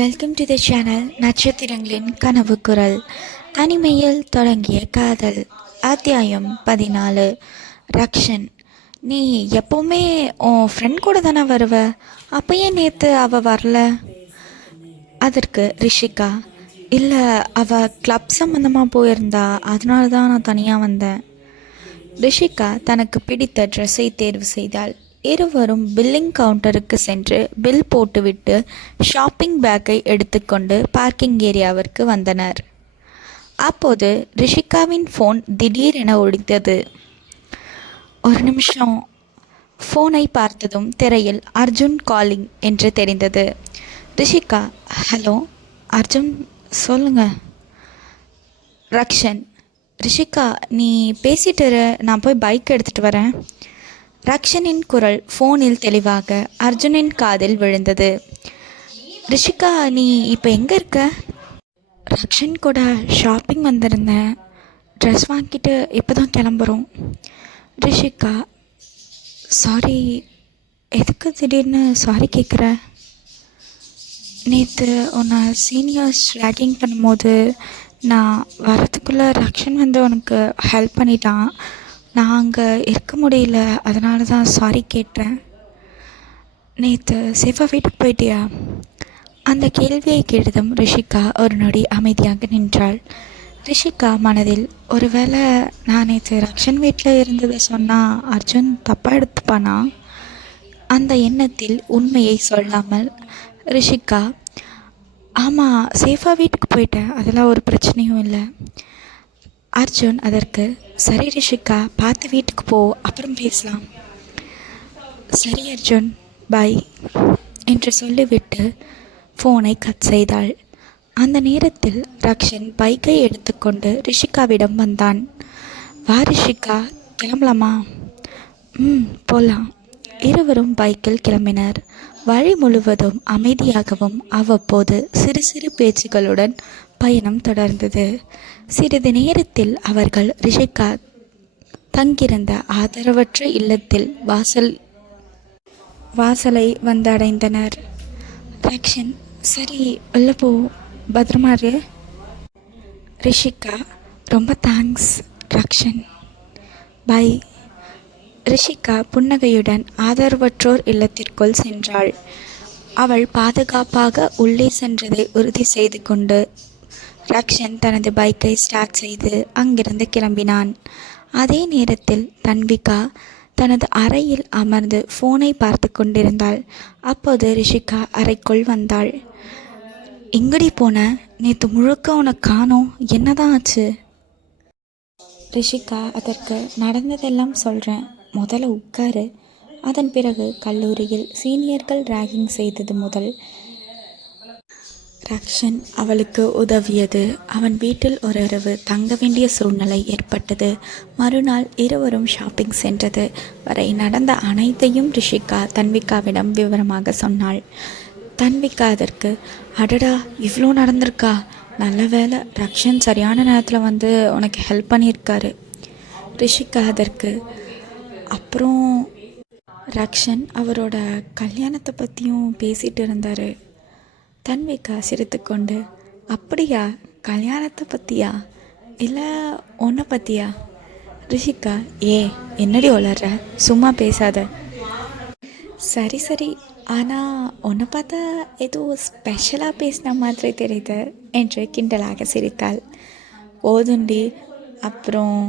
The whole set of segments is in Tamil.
Welcome to the channel. நட்சத்திரங்களின் கனவு குரல். தனிமையில் தொடங்கிய காதல். அத்தியாயம் 14. ரக்ஷன். நீ எப்போவுமே உன் ஃப்ரெண்ட் கூட தானே வருவ, அப்போ ஏன் நேற்று அவள் வரல? அதற்கு ரிஷிகா, இல்லை அவள் கிளப் சம்மந்தமாக போயிருந்தா, அதனால தான் நான் தனியாக வந்தேன். ரிஷிகா தனக்கு பிடித்த ட்ரெஸ்ஸை தேர்வு செய்தாள். இருவரும் பில்லிங் கவுண்டருக்கு சென்று பில் போட்டுவிட்டு ஷாப்பிங் பேக்கை எடுத்துக்கொண்டு பார்க்கிங் ஏரியாவிற்கு வந்தனர். அப்போது ரிஷிகாவின் ஃபோன் திடீரென ஒடித்தது. ஒரு நிமிஷம். ஃபோனை பார்த்ததும் திரையில் அர்ஜுன் காலிங் என்று தெரிந்தது. ரிஷிகா, ஹலோ அர்ஜுன், சொல்லுங்க. ரக்ஷன், ரிஷிகா நீ பேசிட்டு இரு, நான் போய் பைக் எடுத்துகிட்டு வரேன். ரக்ஷனின் குரல் ஃபோனில் தெளிவாக அர்ஜுனின் காதில் விழுந்தது. ரிஷிகா, நீ இப்போ எங்கே இருக்க? ரக்ஷன் கூட ஷாப்பிங் வந்திருந்தேன், ட்ரெஸ் வாங்கிட்டு இப்போ தான் கிளம்புறோம். ரிஷிகா, சாரி, எதுக்கு திடீர்னு சாரி கேட்குற? நேற்று உன்னை சீனியர்ஸ் ரேக்கிங் பண்ணும்போது நான் வரத்துக்குள்ளே ரக்ஷன் வந்து உனக்கு ஹெல்ப் பண்ணிட்டான். நான் அங்கே இருக்க முடியல, அதனால தான் சாரி கேட்டேன். நேற்று சேஃபாக வீட்டுக்கு போயிட்டியா? அந்த கேள்வியை கேட்டதும் ரிஷிகா ஒரு நொடி அமைதியாக நின்றாள். ரிஷிகா மனதில், ஒருவேளை நான் நேற்று ரக்ஷன் வீட்டில் இருந்ததை சொன்னால் அர்ஜுன் தப்பாக எடுத்துப்பானா? அந்த எண்ணத்தில் உண்மையை சொல்லாமல் ரிஷிகா, ஆமாம், சேஃபாக வீட்டுக்கு போயிட்டேன், அதெல்லாம் ஒரு பிரச்சனையும் இல்லை. அர்ஜுன் அதற்கு, சரி ரிஷிகா, பார்த்து வீட்டுக்கு போ, அப்புறம் பேசலாம். சரி அர்ஜுன், பாய் என்று சொல்லிவிட்டு ஃபோனை கட் செய்தாள். அந்த நேரத்தில் ரக்ஷன் பைக்கை எடுத்துக்கொண்டு ரிஷிகாவிடம் வந்தான். வா ரிஷிகா, கிளம்பலாமா? போகலாம். இருவரும் பைக்கில் கிளம்பினர். வழி முழுவதும் அமைதியாகவும் அவ்வப்போது சிறு சிறு பேச்சுகளுடன் பயணம் தொடர்ந்தது. சிறிது நேரத்தில் அவர்கள் ரிஷிகா தங்கியிருந்த ஆதரவற்ற இல்லத்தில் வாசலை வந்தடைந்தனர். ரக்ஷன், சரி உள்ள போ, பத்திரமா இரு. ரிஷிகா, ரொம்ப தேங்க்ஸ் ரக்ஷன், பை. ரிஷிகா புன்னகையுடன் ஆதரவற்றோர் இல்லத்திற்குள் சென்றாள். அவள் பாதுகாப்பாக உள்ளே சென்றதை உறுதி செய்து கொண்டு ரக்ஷன் தனது பைக்கை ஸ்டார்ட் செய்து அங்கிருந்து கிளம்பினான். அதே நேரத்தில் தன்விகா தனது அறையில் அமர்ந்து ஃபோனை பார்த்து கொண்டிருந்தாள். அப்போது ரிஷிகா அறைக்குள் வந்தாள். எங்கடி போன? நேற்று முழுக்க உனக்கு காணோம், என்னதான் ஆச்சு? ரிஷிகா அதற்கு, நடந்ததெல்லாம் சொல்கிறேன், முதல்ல உட்காரு. அதன் பிறகு கல்லூரியில் சீனியர்கள் ராகிங் செய்தது முதல் ரக்ஷன் அவளுக்கு உதவியது. அவன் வீட்டில் ஒரு இரவு தங்க வேண்டிய சூழ்நிலை ஏற்பட்டது. மறுநாள் இருவரும் ஷாப்பிங் சென்றது வரை நடந்த அனைத்தையும் ரிஷிகா தன்விகாவிடம் விவரமாக சொன்னாள். தன்விகா அதற்கு, அடடா, இவ்வளோ நடந்திருக்கா? நல்ல வேலை, ரக்ஷன் சரியான நேரத்தில் வந்து உனக்கு ஹெல்ப் பண்ணியிருக்காரு. ரிஷிகா அதற்கு, அப்புறம் ரக்ஷன் அவரோட கல்யாணத்தை பற்றியும் பேசிகிட்டு இருந்தார். தன்விகா சிரித்துக்கொண்டு, அப்படியா, கல்யாணத்தை பற்றியா, இல்லை உன்னை பற்றியா? ரிஷிகா, என்னடி உளற, சும்மா பேசாத. சரி சரி, ஆனால் உன்னை பார்த்தா ஏதோ ஸ்பெஷலாக பேசின மாதிரி தெரியுது என்று கிண்டலாக சிரித்தாள். போதுண்டி, அப்புறம்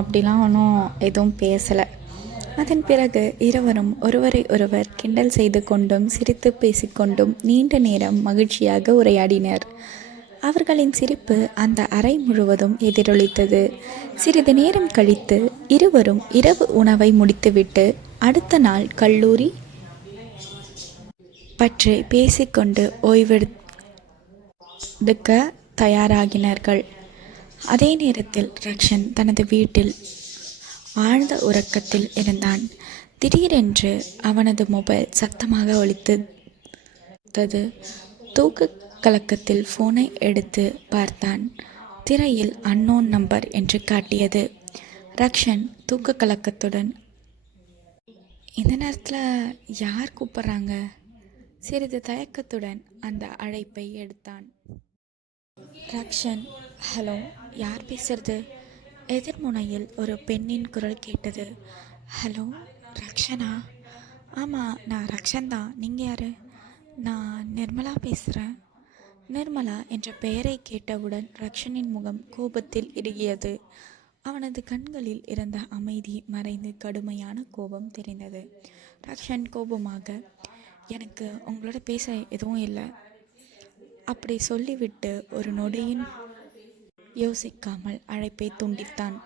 அப்படிலாம் ஒன்றும் எதுவும் பேசலை. அதன் பிறகு இருவரும் ஒருவரை ஒருவர் கிண்டல் செய்து கொண்டும் சிரித்து பேசிக்கொண்டும் நீண்ட நேரம் மகிழ்ச்சியாக உரையாடினர். அவர்களின் சிரிப்பு அந்த அறை முழுவதும் எதிரொலித்தது. சிறிது நேரம் கழித்து இருவரும் இரவு உணவை முடித்துவிட்டு அடுத்த நாள் கல்லூரி பற்றி பேசிக்கொண்டு ஓய்வெடுக்க தயாராகினார்கள். அதே நேரத்தில் ரக்ஷன் தனது வீட்டில் ஆழ்ந்த உறக்கத்தில் இருந்தான். திடீரென்று அவனது மொபைல் சத்தமாக ஒலித்தது. தூக்க கலக்கத்தில் ஃபோனை எடுத்து பார்த்தான். திரையில் அன்னோன் நம்பர் என்று காட்டியது. ரக்ஷன் தூக்க கலக்கத்துடன், இந்த நேரத்தில் யார் கூப்பிட்றாங்க சிறிது தயக்கத்துடன் அந்த அழைப்பை எடுத்தான். ரக்ஷன். ஹலோ, யார் பேசுறது? எதிர்முனையில் ஒரு பெண்ணின் குரல் கேட்டது. ஹலோ, ரக்ஷனா? ஆமாம், நான் ரக்ஷன் தான். நீங்கள் யார்? நான் நிர்மலா பேசுகிறேன். நிர்மலா என்ற பெயரை கேட்டவுடன் ரக்ஷனின் முகம் கோபத்தில் இறுகியது. அவனது கண்களில் இருந்த அமைதி மறைந்து கடுமையான கோபம் தெரிந்தது. ரக்ஷன் கோபமாக, எனக்கு உங்களோட பேச எதுவும் இல்லை அப்படி சொல்லிவிட்டு ஒரு நொடியின் யோசிக்காமல் அழைப்பை துண்டித்தான்.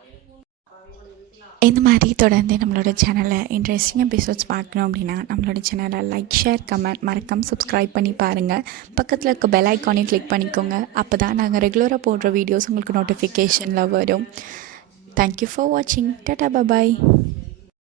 இந்த மாதிரி தொடர்ந்து நம்மளோட சேனலை இன்ட்ரெஸ்டிங் எபிசோட்ஸ் பார்க்கணும் அப்படின்னா நம்மளோட சேனலை லைக், ஷேர், கமெண்ட் மறக்காமல் சப்ஸ்கிரைப் பண்ணி பாருங்கள். பக்கத்தில் இருக்க பெல் ஐக்கானையும் கிளிக் பண்ணிக்கோங்க. அப்போ தான் நாங்கள் ரெகுலராக போடுற வீடியோஸ் உங்களுக்கு நோட்டிஃபிகேஷனில் வரும். தேங்க்யூ ஃபார் வாட்சிங். டாடா, பாய்.